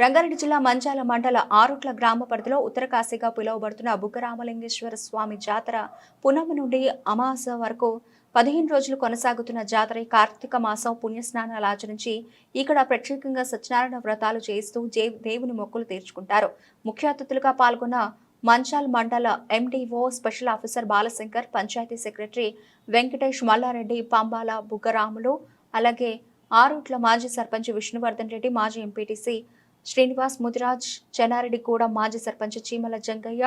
రంగారెడ్డి జిల్లా మంచాల మండల ఆరుట్ల గ్రామ పరిధిలో ఉత్తరకాశీగా పిలువబడుతున్న బుగ్గరామలింగేశ్వర స్వామి జాతర పునమ నుండి అమాస వరకు పదిహేను రోజులు కొనసాగుతున్న జాతర కార్తీక మాసం పుణ్యస్నానాలు ఆచరించి ఇక్కడ ప్రత్యేకంగా సత్యనారాయణ వ్రతాలు చేస్తూ దేవుని మొక్కులు తీర్చుకుంటారు. ముఖ్య అతిథులుగా పాల్గొన్న మంచాల్ మండల MDO special officer Balashankar panchayat secretary Venkatesh Malla Reddy Pambala Bugga Ramulu అలాగే ఆరుట్ల మాజీ సర్పంచ్ విష్ణువర్ధన్ రెడ్డి మాజీ ఎంపీటీసీ శ్రీనివాస్ ముదిరాజ్ చెన్నారెడ్డిగూడ మాజీ సర్పంచ్ చీమల జంగయ్య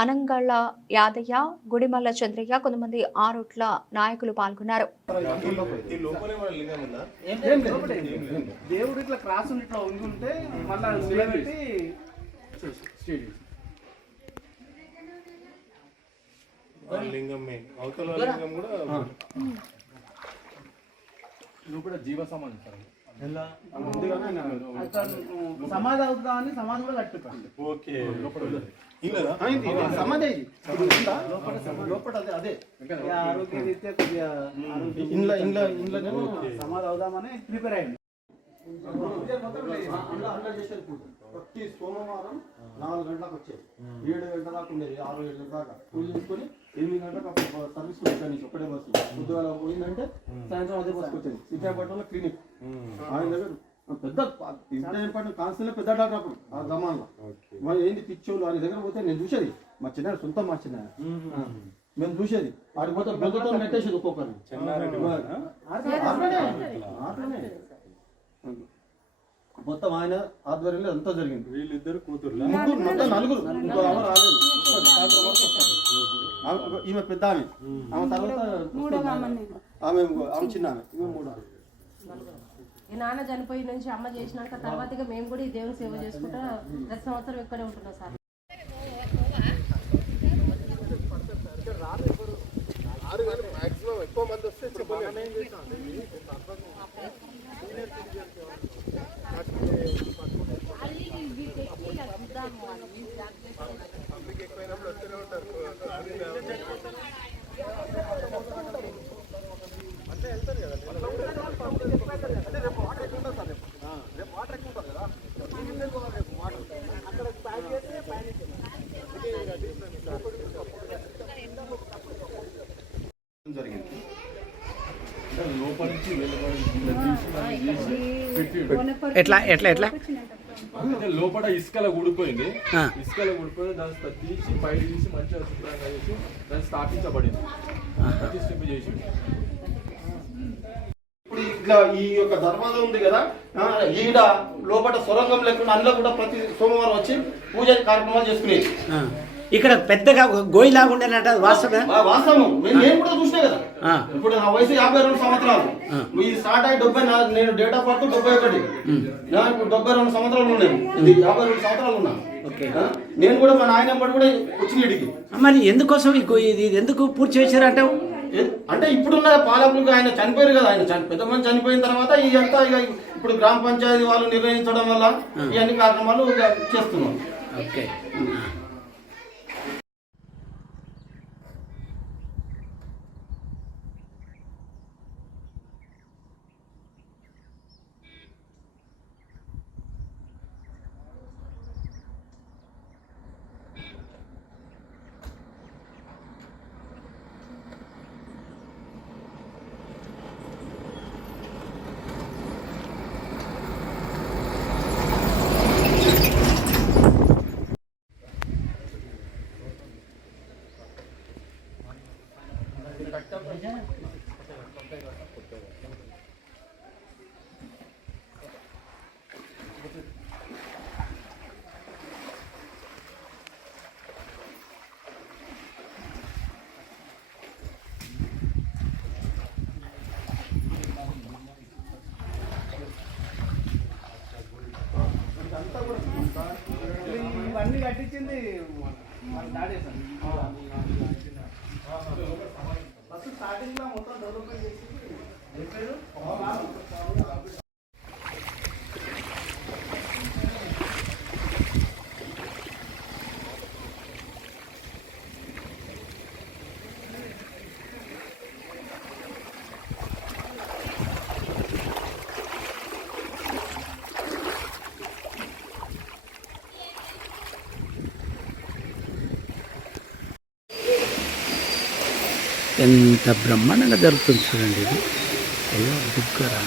అనంగళ్ళ యాదయ్య గుడిమల్ల చంద్రయ్య కొంతమంది ఆరుట్ల నాయకులు పాల్గొన్నారు. కూడా నువ్వు కూడా జీవ సమాధి అవుతుందా సమాధి కూడా కట్టుకోండి ఓకే. ఇల్లదా సమాధి ఇది ఇది. ఉందా? లోపల సమాధి. లోపల అదే అదే. ఇక ఆరోగ్య రీత్యా కొద్దిగా ఆరోగ్య- ఇంట్లో ఇంట్లో ఇంట్లో సమాధి అవుదామని ప్రిపేర్ అయ్యింది ప్రతి సోమవారం నాలుగు గంటలకు వచ్చేది. ఏడు గంటల దాకా ఉండేది ఆరు ఏడు గంటల దాకా. పూజ చేసుకొని ఎనిమిది గంటలకు సర్వీస్ నుంచి ఒకటే బస్సు. పొద్దుగాల పోయిందంటే సాయంత్రం అదే బస్సుకి వచ్చేది. సీతాపట్నంలో క్లినిక్ ఆయన దగ్గర పెద్ద ఇంటర్ కాన్స్టల్ పెద్ద డాక్టర్ అప్పుడు ఆ జమాన్లో మరి ఏంది పిచ్చోళ్ళు ఆయన దగ్గర పోతే నేను చూసేది. మా చిన్న సొంత మా చిన్న మేము. చూసేది. ఆడికి పోతే బెగ్గతో నెట్టేసేది ఒక్కొక్కరిని. అట్లనే మొత్తం ఆయన ఆధ్వర్యంలో అంతా జరిగింది. వీళ్ళిద్దరు కూతురు ముగ్గురు మొత్తం నలుగురు. ఇంకో ఆమె రాలేదు. ఈమె పెద్ద ఆమె. ఆమె తర్వాత ఆమె. ఆమె. చిన్న ఆమె. ఈమె మూడు ఆమె. ఈ నాన్న చనిపోయి నుంచి అమ్మ చేసినాక తర్వాత ఇక మేము కూడా ఈ దేవుని సేవ చేసుకుంటా ప్రతి సంవత్సరం ఇక్కడే ఉంటున్నాం సార్. ఎక్కువ మంది వస్తే చెప్పలేము పబ్లిక్ ఎక్కువైనప్పుడు వస్తూనే ఉంటారు అంటే వెళ్తారు కదా జరిగింది లోపల నుంచి వెలువడి ఇలా తీసి మనం చేసి పెట్టిండు. ఎట్లా ఎట్లా ఎట్లా? లోపల ఇసుకల ఊడిపోయింది. ఇసుకల ఊడిపోయి దాన్ని తీసి బయట తీసి మంచిగా శుభ్రంగా చేసి దాన్ని స్థాపించబడింది. ప్రతిష్ఠింప చేసి ఇప్పుడు ఇట్లా ఈ యొక్క దర్వాజా ఉంది కదా ఆ, ఈడ లోపల సొరంగం లేకుండా అందులో కూడా ప్రతి సోమవారం వచ్చి పూజ కార్యక్రమాలు చేసుకునేది. ఇక్కడ పెద్దగా ఒక గోయిలాగా ఉండేనట ఆ, వాస్తవం నేను కూడా చూసినా కదా. ఇప్పుడు నా వయసు యాభై రెండు సంవత్సరాలు. ఈ స్టార్ట్ అయ్యి డెబ్బై నేను డేట్ ఆఫ్ బర్త్ డెబ్బై ఒకటి. నా ఇప్పుడు డెబ్బై రెండు సంవత్సరాలు ఉన్నాను ఇది యాభై రెండు సంవత్సరాలు ఉన్నా. ఓకే. ఆ, నేను కూడా మా నాయన కూడా వచ్చిన ఇడికి మరి ఎందుకోసం ఇది ఎందుకు పూర్తి చేశారంటావు అంటే ఇప్పుడున్న పాలకులకు ఆయన చనిపోయారు కదా. ఆయన పెద్ద మంది చనిపోయిన తర్వాత ఇదంతా ఇక ఇప్పుడు గ్రామ పంచాయతీ వాళ్ళు నిర్ణయించడం వల్ల ఇవన్నీ కార్యక్రమాలు చేస్తున్నాం. ఓకే. ఇవన్నీ కట్టించింది మన డాడీ సార్. ఫస్ట్ స్టార్టింగ్లో మొత్తం డెవలప్మెంట్ చేసి చెప్పారు ఎంత బ్రహ్మాండంగా జరుగుతుంది చూడండి ఇది. అయ్యో బుగ్గరా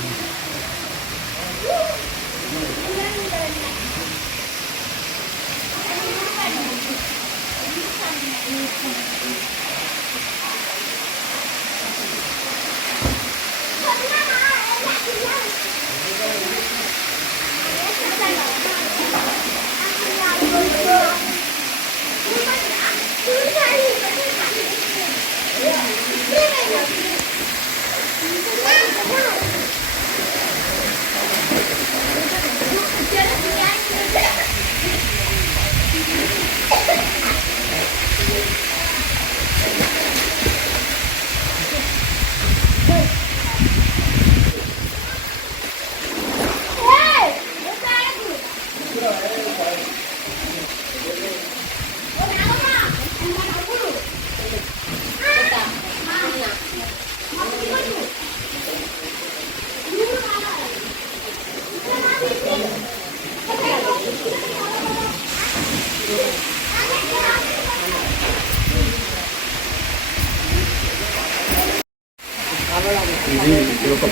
ఇది ఈ యొక్క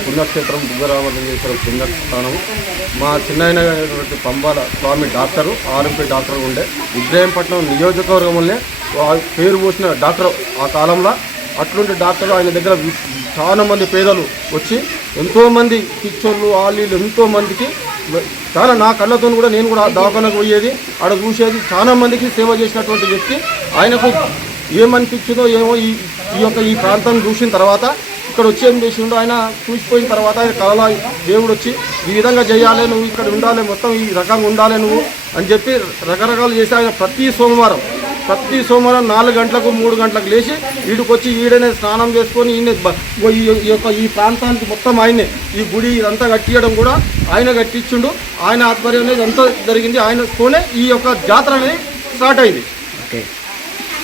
పుణ్యక్షేత్రం బుగ్గరామలింగేశ్వరం పుణ్యస్థానం మా చిన్న అయినటువంటి పంబాల స్వామి డాక్టరు ఆర్ఎంపీ డాక్టర్ ఉండే ఇబ్రాహీంపట్నం నియోజకవర్గంలోనే వా- పేరు పోసిన డాక్టర్ ఆ కాలంలో. అటువంటి డాక్టర్ ఆయన దగ్గర చాలామంది చాలా మంది పేదలు వచ్చి ఎంతోమంది పిచ్చోళ్ళు వాళ్ళు ఎంతోమందికి చాలా నా కళ్ళతో కూడా నేను కూడా ఆ దవాఖానకు పోయేది ఆడ చూసేది. చాలా మందికి సేవ చేసినటువంటి వ్యక్తి. ఆయనకు ఏమనిపించిందో ఏమో ఈ ఈ యొక్క ఈ ప్రాంతం చూసిన తర్వాత ఇక్కడ వచ్చి ఏం చేసిండో ఆయన చూసిపోయిన తర్వాత ఆయన కళలో దేవుడు వచ్చి ఈ విధంగా చేయాలి నువ్వు ఇక్కడ ఉండాలి మొత్తం ఈ రకంగా ఉండాలి నువ్వు అని చెప్పి రకరకాలు చేసి ఆయన ప్రతి సోమవారం ప్రతి సోమవారం నాలుగు గంటలకు మూడు గంటలకు లేచి వీడికి వచ్చి ఈడనే స్నానం చేసుకొని ఈయన ఈ యొక్క ఈ ప్రాంతానికి మొత్తం ఆయనే ఈ గుడి ఇదంతా కట్టియడం కూడా ఆయన కట్టించిండు. ఆయన ఆధ్వర్యంలో ఇదంతా జరిగింది. ఆయనతోనే ఈ యొక్క జాతర అనేది స్టార్ట్ అయింది.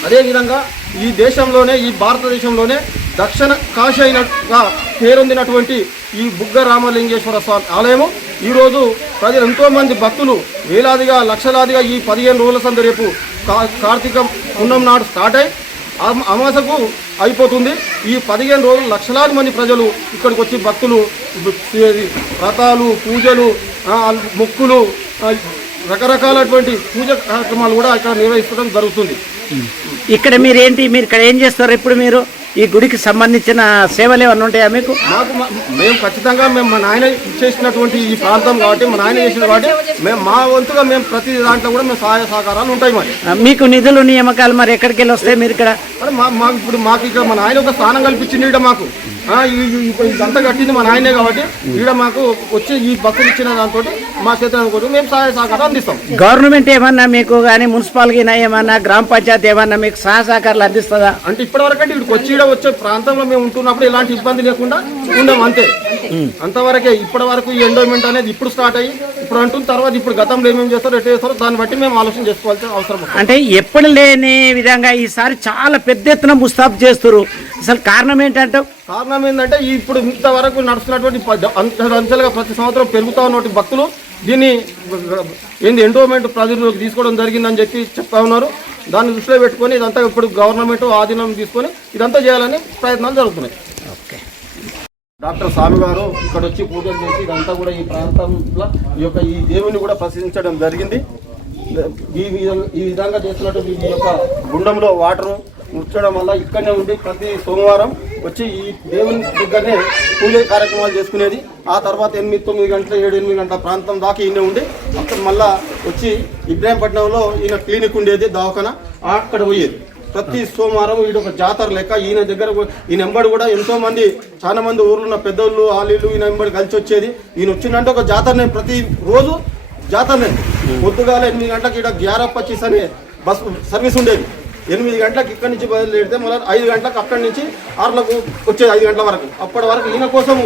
అదేవిధంగా ఈ దేశంలోనే ఈ భారతదేశంలోనే దక్షిణ కాశీ అయినట్టుగా పేరొందినటువంటి ఈ బుగ్గ రామలింగేశ్వర స్వామి ఆలయము. ఈరోజు ప్రజలు ఎంతోమంది భక్తులు వేలాదిగా లక్షలాదిగా ఈ పదిహేను రోజుల సందు రేపు కా- కార్తీక పున్నం నాడు స్టార్ట్ అయి అమాసకు అయిపోతుంది. ఈ పదిహేను రోజులు లక్షలాది మంది ప్రజలు ఇక్కడికి వచ్చి భక్తులు వ్రతాలు పూజలు మొక్కులు రకరకాలటువంటి పూజ కార్యక్రమాలు కూడా ఇక్కడ నిర్వహించడం జరుగుతుంది. ఇక్కడ మీరు ఏంటి మీరు ఇక్కడ ఏం చేస్తారు ఇప్పుడు మీరు? ఈ గుడికి సంబంధించిన సేవలు ఏమైనా ఉంటాయా మీకు? మాకు మేము ఖచ్చితంగా మేము మా నాయన చేసినటువంటి ఈ ప్రాంతం కాబట్టి మా నాయన చేసిన కాబట్టి మేము మా వంతుగా మేము ప్రతి దాంట్లో కూడా మేము సహాయ సహకారాలు ఉంటాయి మరి. మీకు నిధులు నియామకాలు మరి ఎక్కడికి వెళ్ళి వస్తాయి మీరు ఇక్కడ? మరి మా మాకు ఇప్పుడు మాకు ఇక్కడ మా నాయన ఒక స్థానం కల్పించింది మాకు. ఇదంతా కట్టింది మా నాయనే కాబట్టి ఈడ మాకు వచ్చి ఈ భక్తులు ఇచ్చిన దాంతో మా చేతులు మేము సహాయ సహకారం అందిస్తాం. గవర్నమెంట్ ఏమన్నా మీకు కానీ మున్సిపాలిటీ ఏమన్నా గ్రామ పంచాయతీ ఏమన్నా మీకు సహాయ సహకారాలు అందిస్తుందా? అంటే ఇప్పటి వరకు అంటే ఇక్కడికి వచ్చి వచ్చే ప్రాంతంలో మేము ఉంటున్నప్పుడు ఎలాంటి ఇబ్బంది లేకుండా ఉండం అంతే. అంతవరకే ఇప్పటి వరకు ఈ ఎండోమెంట్ అనేది ఇప్పుడు స్టార్ట్ అయ్యి ఇప్పుడు అంటున్న తర్వాత ఇప్పుడు గతంలో ఏమేమి చేస్తారో ఎట్లా చేస్తారో దాన్ని బట్టి మేము ఆలోచన చేసుకోవాల్సిన అవసరం. అంటే ఎప్పుడు లేని విధంగా ఈసారి చాలా పెద్ద ఎత్తున ముస్తాబు చేస్తారు అసలు కారణం ఏంటంటే? కారణం ఏంటంటే ఇప్పుడు ఇంతవరకు నడుస్తున్నటువంటి అంచెలుగా ప్రతి సంవత్సరం పెరుగుతా ఉన్నటువంటి భక్తులు దీన్ని ఏంది ఎండోమెంట్ ప్రజల్లోకి తీసుకోవడం జరిగిందని చెప్పి చెప్తా ఉన్నారు. దాన్ని దృష్టిలో పెట్టుకొని ఇదంతా ఇప్పుడు గవర్నమెంట్ ఆధీనం తీసుకొని ఇదంతా చేయాలని ప్రయత్నాలు జరుగుతున్నాయి. ఓకే. డాక్టర్ స్వామి గారు ఇక్కడ వచ్చి పూజలు చేసి ఇదంతా కూడా ఈ ప్రాంతంలో ఈ యొక్క ఈ దేవుని కూడా ప్రశ్నించడం జరిగింది. ఈ విధంగా ఈ విధంగా చేస్తున్నటువంటి ఈ యొక్క గుండంలో వాటరు ముచ్చడం వల్ల ఇక్కడనే ఉండి ప్రతి సోమవారం వచ్చి ఈ దేవుని దగ్గరనే పూజ కార్యక్రమాలు చేసుకునేది. ఆ తర్వాత ఎనిమిది తొమ్మిది గంటల ఏడు ఎనిమిది గంటల ప్రాంతం దాకా ఈయన ఉండి అక్కడ మళ్ళా వచ్చి ఇబ్రాహీంపట్నంలో ఈయన క్లినిక్ ఉండేది దవాఖాన. అక్కడ పోయేది. ప్రతి సోమవారం ఈయన ఒక జాతర లెక్క ఈయన దగ్గర ఈయన ఎంబడి కూడా ఎంతో మంది చాలా మంది ఊర్లో ఉన్న పెద్దోళ్ళు ఆలీళ్ళు ఈయన ఎంబడి కలిసి వచ్చేది. ఈయన వచ్చిందంటే ఒక జాతరనే ప్రతి రోజు జాతరనే. పొద్దుగాల ఎనిమిది గంటలకు ఇక్కడ గ్యారప్ పచ్చీస్ అనే బస్ సర్వీస్ ఉండేది. ఎనిమిది గంటలకు ఇక్కడి నుంచి బయలుదేరితే మళ్ళీ ఐదు గంటలకు అక్కడి నుంచి ఆరులకు వచ్చేది ఐదు గంటల వరకు. అప్పటి వరకు ఈయన కోసం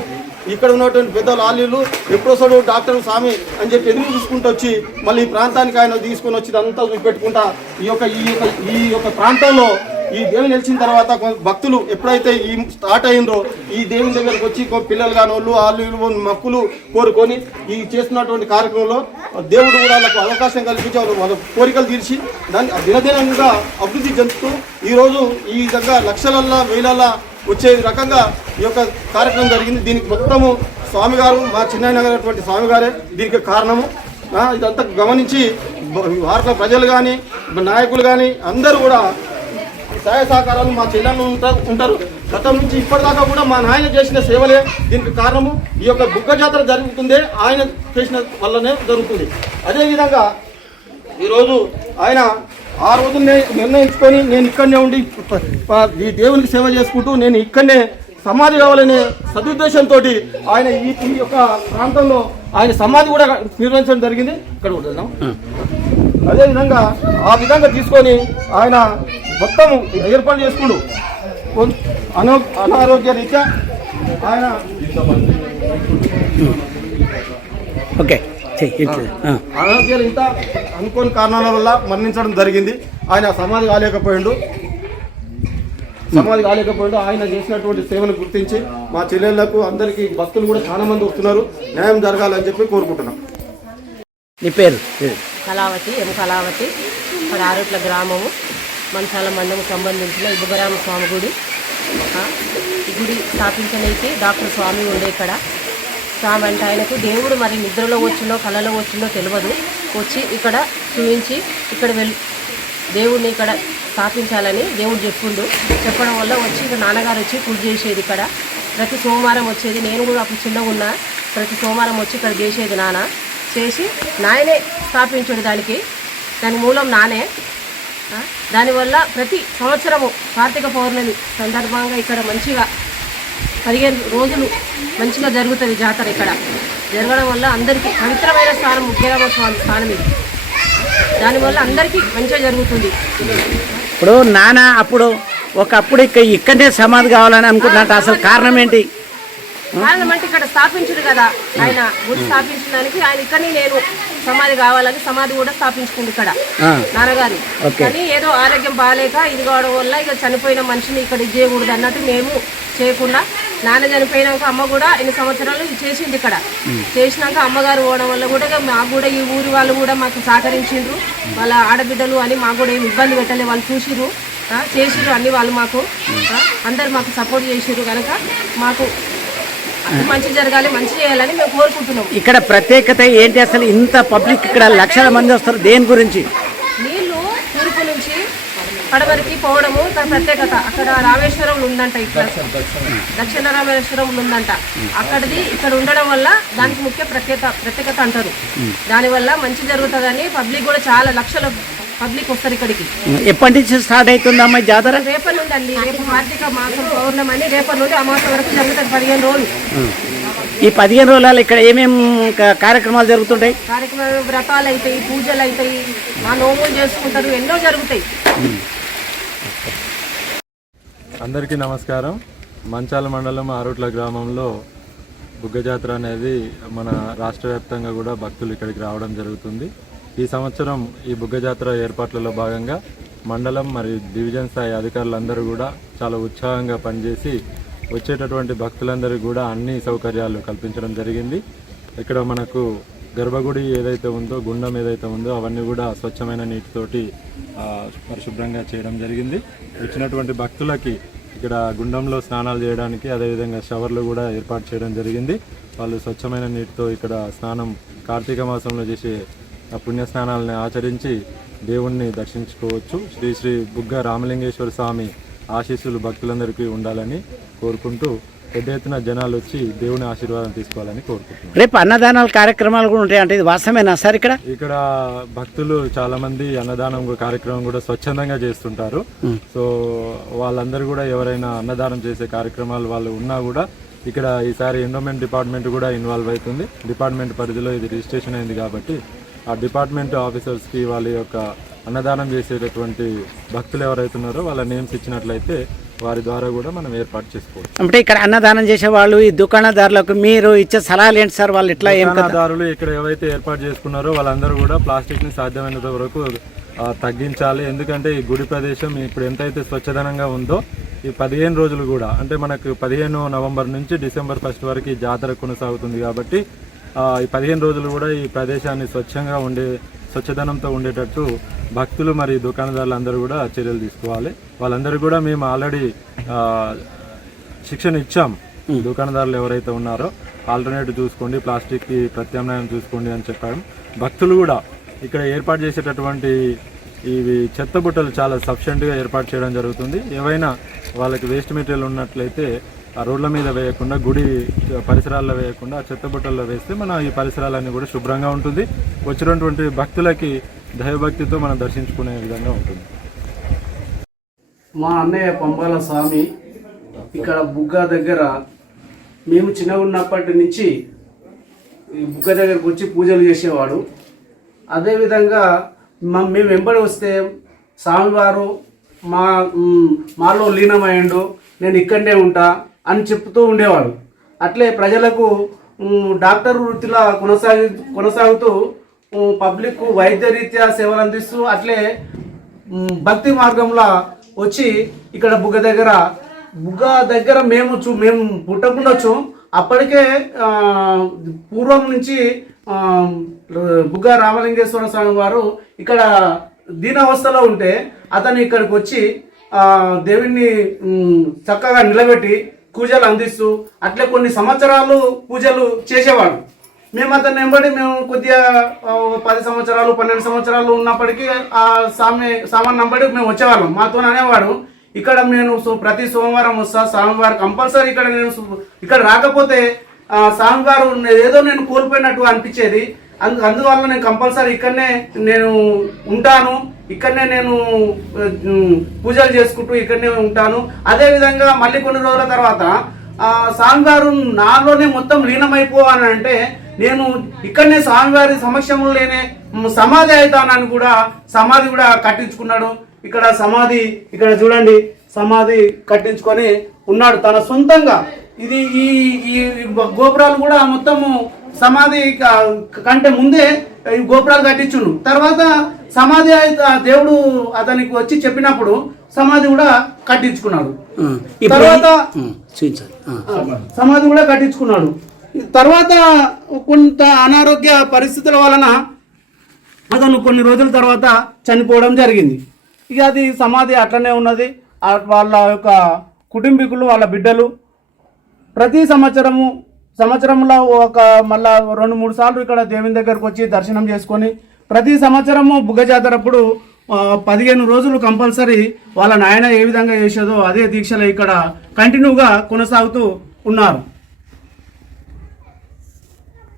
ఇక్కడ ఉన్నటువంటి పెద్ద లాలీలు ఎప్పుడొస్తాడు డాక్టర్ స్వామి అని చెప్పి ఎదురు చూసుకుంటూ వచ్చి మళ్ళీ ఈ ప్రాంతానికి ఆయన తీసుకొని వచ్చి ఇదంతా చూపెట్టుకుంటా. ఈ యొక్క ఈ యొక్క ఈ యొక్క ప్రాంతంలో ఈ దేవుని నిలిచిన తర్వాత భక్తులు ఎప్పుడైతే ఈ స్టార్ట్ అయిందో ఈ దేవుని దగ్గరకు వచ్చి పిల్లలు కాని వాళ్ళు వాళ్ళు మక్కులు కోరుకొని ఈ చేస్తున్నటువంటి కార్యక్రమంలో దేవుడు కూడా వాళ్ళకు అవకాశం కల్పించి వాళ్ళు వాళ్ళ కోరికలు తీర్చి దాన్ని దినదినంగా అభివృద్ధి చెందుతూ ఈరోజు ఈ విధంగా లక్షలల్లా వేలల్లా వచ్చే రకంగా ఈ యొక్క కార్యక్రమం జరిగింది. దీనికి మొత్తము స్వామి గారు మా చిన్న గారు స్వామి గారే దీనికి కారణము. ఇదంతా గమనించి బ- ప్రజలు కానీ నాయకులు కానీ అందరూ కూడా సహాయ సహకారాలు మా చెల్లెళ్ళు ఉంటారు ఉంటారు. గతం నుంచి ఇప్పటిదాకా కూడా మా నాయన చేసిన సేవలే దీనికి కారణము. ఈ యొక్క బుగ్గ జాతర జరుగుతుందే ఆయన చేసిన వల్లనే జరుగుతుంది. అదేవిధంగా ఈరోజు ఆయన ఆ రోజునే నిర్ణయించుకొని నేను ఇక్కడనే ఉండి ఈ దేవునికి సేవ చేసుకుంటూ నేను ఇక్కడనే సమాధి కావాలనే సదుద్దేశంతో ఆయన ఈ ఈ యొక్క ప్రాంతంలో ఆయన సమాధి కూడా నిర్వహించడం జరిగింది. ఇక్కడ కూడా వెళ్దాం. అదేవిధంగా ఆ విధంగా తీసుకొని ఆయన మొత్తం ఏర్పాటు చేసుకుంటూ కొన్- అనో అనారోగ్య రీత్యా ఆయన ఓకే. చెయ్యి, ఇటు. ఆ. అనారోగ్య రీత్యా అనుకోని కారణాల వల్ల మరణించడం జరిగింది. ఆయన సమాధి కాలేకపోయిండు. సమాధి కాలేకపోయిండు. ఆయన చేసినటువంటి సేవను గుర్తించి మా చెల్లెళ్ళకు అందరికీ భక్తులు కూడా చాలా మంది వస్తున్నారు. న్యాయం జరగాలని చెప్పి కోరుకుంటున్నాం. నీ పేరు? కళావతి ఎం కళావతి మరి ఆరుట్ల గ్రామము మంచాల మండము సంబంధించిన ఇబ్బరామ స్వామి గుడి. ఈ గుడి స్థాపించనైతే డాక్టర్ స్వామి ఉండే ఇక్కడ. స్వామి అంటే ఆయనకు దేవుడు మరి నిద్రలో వచ్చిందో కళలో వచ్చిందో తెలియదు వచ్చి ఇక్కడ చూపించి ఇక్కడ వెల్ దేవుడిని ఇక్కడ స్థాపించాలని దేవుడు చెప్పిండు. చెప్పడం వల్ల వచ్చి ఇక్కడ నాన్నగారు వచ్చి పూజ చేసేది ఇక్కడ. ప్రతి సోమవారం వచ్చేది. నేను కూడా అప్పుడు చిన్నగా ఉన్నా. ప్రతి సోమవారం వచ్చి ఇక్కడ చేసేది నాన్న. చేసి నాయనే స్థాపించుడు దానికి. దాని మూలం నానే. దానివల్ల ప్రతి సంవత్సరము కార్తీక పౌర్ణమి సందర్భంగా ఇక్కడ మంచిగా పదిహేను రోజులు మంచిగా జరుగుతుంది జాతర ఇక్కడ. జరగడం వల్ల అందరికీ పవిత్రమైన స్థానం ముఖ్యరామ స్వామి స్థానం ఇది. దానివల్ల అందరికీ మంచిగా జరుగుతుంది. ఇప్పుడు నాన్న అప్పుడు ఒకప్పుడు ఇక్కడ ఇక్కడనే సమాధి కావాలని అనుకుంటున్నట్టు అసలు కారణం ఏంటి? కారణం అంటే ఇక్కడ స్థాపించుడు కదా. ఆయన గుడి స్థాపించడానికి ఆయన ఇక్కడనే నేను సమాధి కావాలని సమాధి కూడా స్థాపించుకుంది ఇక్కడ. నాన్నగారు. కానీ ఏదో ఆరోగ్యం బాగాలేక ఇది కావడం వల్ల ఇక చనిపోయిన మనిషిని ఇక్కడ ఇది చేయకూడదు అన్నట్టు మేము చేయకుండా నాన్న చనిపోయినాక అమ్మ కూడా ఎన్ని సంవత్సరాలు చేసింది ఇక్కడ. చేసినాక అమ్మగారు పోవడం వల్ల కూడా మాకు కూడా ఈ ఊరి వాళ్ళు కూడా మాకు సహకరించిండ్రు. వాళ్ళ ఆడబిడ్డలు అని మాకు కూడా ఏమి ఇబ్బంది పెట్టలే వాళ్ళు చూసిర్రు. ఆ, చేసిర్రు అన్ని వాళ్ళు మాకు. అందరు మాకు సపోర్ట్ చేసిర్రు కనుక మాకు మంచి జరగాలి మంచి చేయాలని మేము కోరుకుంటున్నాం. ఇక్కడ ప్రత్యేకత ఏంటి అసలు? ఇంత పబ్లిక్ ఇక్కడ లక్షల మంది వస్తారు దేని గురించి? నీళ్ళు తూర్పు నుంచి పడవరికి పోవడము దాని ప్రత్యేకత. అక్కడ రామేశ్వరం ఉందంట ఇక్కడ దక్షిణ రామేశ్వరం ఉందంట. అక్కడిది ఇక్కడ ఉండడం వల్ల దానికి ముఖ్య ప్రత్యేకత ప్రత్యేకత అంటారు. దానివల్ల మంచి జరుగుతుందని పబ్లిక్ కూడా చాలా లక్షల పబ్లిక్ వస్తారు ఇక్కడికి. ఎప్పటి నుంచి స్టార్ట్ అవుతుందమ్మా ఈ జాతర? రేపటి నుండి అండి రేపు కార్తీక మాసం పౌర్ణమి రేపటి నుండి అమావాస్య వరకు జరుగుతుంది పదిహేను రోజులు. ఈ పదిహేను రోజులలో ఇక్కడ ఏమేం క- కార్యక్రమాలు జరుగుతుంటాయి? కార్యక్రమాలు వ్రతాలు అవుతాయి పూజలు అవుతాయి మా నోములు చేసుకుంటారు ఎన్నో జరుగుతాయి. అందరికీ నమస్కారం. మంచాల మండలం ఆరుట్ల గ్రామంలో బుగ్గ జాతర అనేది మన రాష్ట్ర వ్యాప్తంగా కూడా భక్తులు ఇక్కడికి రావడం జరుగుతుంది. ఈ సంవత్సరం ఈ బుగ్గ జాతర ఏర్పాట్లలో భాగంగా మండలం మరియు డివిజన్ స్థాయి అధికారులందరూ కూడా చాలా ఉత్సాహంగా పనిచేసి వచ్చేటటువంటి భక్తులందరికీ కూడా అన్ని సౌకర్యాలు కల్పించడం జరిగింది. ఇక్కడ మనకు గర్భగుడి ఏదైతే ఉందో గుండం ఏదైతే ఉందో అవన్నీ కూడా స్వచ్ఛమైన నీటితోటి పరిశుభ్రంగా చేయడం జరిగింది. వచ్చినటువంటి భక్తులకి ఇక్కడ గుండంలో స్నానాలు చేయడానికి అదేవిధంగా షవర్లు కూడా ఏర్పాటు చేయడం జరిగింది. వాళ్ళు స్వచ్ఛమైన నీటితో ఇక్కడ స్నానం కార్తీక మాసంలో చేసే ఆ పుణ్య స్నానాలను ఆచరించి దేవుణ్ణి దర్శించుకోవచ్చు. శ్రీ శ్రీ బుగ్గ రామలింగేశ్వర స్వామి ఆశీస్సులు భక్తులందరికీ ఉండాలని కోరుకుంటూ పెద్ద ఎత్తున జనాలు వచ్చి దేవుని ఆశీర్వాదం తీసుకోవాలని కోరుకుంటున్నాను రేపు అన్నదానాల కార్యక్రమాలు కూడా ఉంటాయి అంటే ఇది వాస్తవేనా సార్ ఇక్కడ? ఇక్కడ భక్తులు చాలా మంది అన్నదానం కార్యక్రమం కూడా స్వచ్ఛందంగా చేస్తుంటారు. సో వాళ్ళందరూ కూడా ఎవరైనా అన్నదానం చేసే కార్యక్రమాలు వాళ్ళు ఉన్నా కూడా ఇక్కడ ఈసారి ఎండోమెంట్ డిపార్ట్మెంట్ కూడా ఇన్వాల్వ్ అవుతుంది. డిపార్ట్మెంట్ పరిధిలో ఇది రిజిస్ట్రేషన్ అయింది కాబట్టి ఆ డిపార్ట్మెంట్ ఆఫీసర్స్కి వాళ్ళ యొక్క అన్నదానం చేసేటటువంటి భక్తులు ఎవరైతే ఉన్నారో వాళ్ళ నేమ్స్ ఇచ్చినట్లయితే వారి ద్వారా కూడా మనం ఏర్పాటు చేసుకోవచ్చు. అంటే ఇక్కడ అన్నదానం చేసే వాళ్ళు ఈ దుకాణదారులకు మీరు ఇచ్చే సలహాలు ఏంటి సార్? వాళ్ళు ఇట్లా? దుకాణదారులు ఇక్కడ ఏవైతే ఏర్పాటు చేసుకున్నారో వాళ్ళందరూ కూడా ప్లాస్టిక్ని సాధ్యమైనంత వరకు తగ్గించాలి. ఎందుకంటే ఈ గుడి ప్రదేశం ఇప్పుడు ఎంతైతే స్వచ్ఛదనంగా ఉందో ఈ పదిహేను రోజులు కూడా అంటే మనకు పదిహేను నవంబర్ నుంచి డిసెంబర్ ఫస్ట్ వరకు ఈ జాతర కొనసాగుతుంది కాబట్టి ఈ పదిహేను రోజులు కూడా ఈ ప్రదేశాన్ని స్వచ్ఛంగా ఉండే స్వచ్ఛదనంతో ఉండేటట్టు భక్తులు మరియు దుకాణదారులు అందరూ కూడా చర్యలు తీసుకోవాలి. వాళ్ళందరూ కూడా మేము ఆల్రెడీ శిక్షణ ఇచ్చాం దుకాణదారులు ఎవరైతే ఉన్నారో ఆల్టర్నేటివ్ చూసుకోండి ప్లాస్టిక్కి ప్రత్యామ్నాయం చూసుకోండి అని చెప్పాం భక్తులు కూడా ఇక్కడ ఏర్పాటు చేసేటటువంటి ఇవి చెత్త బుట్టలు చాలా సఫిషియెంట్గా ఏర్పాటు చేయడం జరుగుతుంది. ఏవైనా వాళ్ళకి వేస్ట్ మెటీరియల్ ఉన్నట్లయితే రోడ్ల మీద వేయకుండా గుడి పరిసరాల్లో వేయకుండా చెత్తబుట్టల్లో చెత్త వేస్తే మన ఈ పరిసరాలన్నీ కూడా శుభ్రంగా ఉంటుంది. వచ్చినటువంటి భక్తులకి దైవభక్తితో మనం దర్శించుకునే విధంగా ఉంటుంది. మా అన్నయ్య పంబాల స్వామి ఇక్కడ బుగ్గ దగ్గర మేము చిన్నగా ఉన్నప్పటి నుంచి ఈ బుగ్గ దగ్గరకు వచ్చి పూజలు చేసేవాడు. అదేవిధంగా మా మేము వెంబడి వస్తే స్వామివారు మా మాలో లీనమయ్యండు నేను ఇక్కడనే ఉంటా అని చెప్తూ ఉండేవాడు అట్లే ప్రజలకు డాక్టర్ వృత్తిలో కొనసాగి కొనసాగుతూ పబ్లిక్ వైద్య రీత్యా సేవలు అందిస్తూ అట్లే భక్తి మార్గంలో వచ్చి ఇక్కడ బుగ్గ దగ్గర బుగ్గ దగ్గర మేము చూ మేము పుట్టకుండొచ్చు అప్పటికే పూర్వం నుంచి బుగ్గ రామలింగేశ్వర స్వామి వారు ఇక్కడ దీనావస్థలో ఉంటే అతను ఇక్కడికి వచ్చి దేవుణ్ణి చక్కగా నిలబెట్టి పూజలు అందిస్తూ అట్లే కొన్ని సంవత్సరాలు పూజలు చేసేవాడు మేము అతను వెంబడి మేము కొద్దిగా పది సంవత్సరాలు పన్నెండు సంవత్సరాలు ఉన్నప్పటికీ ఆ సామి సామాన్ నంబడి మేము వచ్చేవాళ్ళం. మాతో అనేవాడు ఇక్కడ నేను సో- ప్రతి సోమవారం వస్తా స్వామివారు కంపల్సరీ ఇక్కడ నేను ఇక్కడ రాకపోతే స్వామివారు ఏదో నేను కోల్పోయినట్టు అనిపించేది. అందు అందువల్ల నేను కంపల్సరీ ఇక్కడనే నేను ఉంటాను. ఇక్కడనే నేను పూజలు చేసుకుంటూ ఇక్కడనే ఉంటాను. అదే విధంగా మళ్ళీ కొన్ని రోజుల తర్వాత స్వామివారు నాలోనే మొత్తం లీనమైపోవాలని అంటే నేను ఇక్కడనే స్వామివారి సమక్షంలోనే మ్, సమాధి అవుతానని కూడా సమాధి కూడా కట్టించుకున్నాడు. ఇక్కడ సమాధి ఇక్కడ చూడండి సమాధి కట్టించుకొని ఉన్నాడు తన సొంతంగా. ఇది ఈ ఈ గోపురాలు కూడా మొత్తము సమాధి కంటే ముందే ఈ గోపురాలు కట్టించుండు. తర్వాత సమాధి దేవుడు అతనికి వచ్చి చెప్పినప్పుడు సమాధి కూడా కట్టించుకున్నాడు. తర్వాత. సమాధి కూడా కట్టించుకున్నాడు. తర్వాత కొంత అనారోగ్య పరిస్థితుల వలన అతను కొన్ని రోజుల తర్వాత చనిపోవడం జరిగింది. ఇక అది సమాధి అట్లనే ఉన్నది. వాళ్ళ యొక్క కుటుంబీకులు వాళ్ళ బిడ్డలు ప్రతి సంవత్సరము సంవత్సరంలో ఒక మళ్ళా రెండు మూడు సార్లు ఇక్కడ దేవుని దగ్గరకు వచ్చి దర్శనం చేసుకొని ప్రతి సంవత్సరము బుగ్గ జాతరప్పుడు పదిహేను రోజులు కంపల్సరీ వాళ్ళ నాయన ఏ విధంగా చేసేదో అదే దీక్షలు ఇక్కడ కంటిన్యూగా కొనసాగుతూ ఉన్నారు.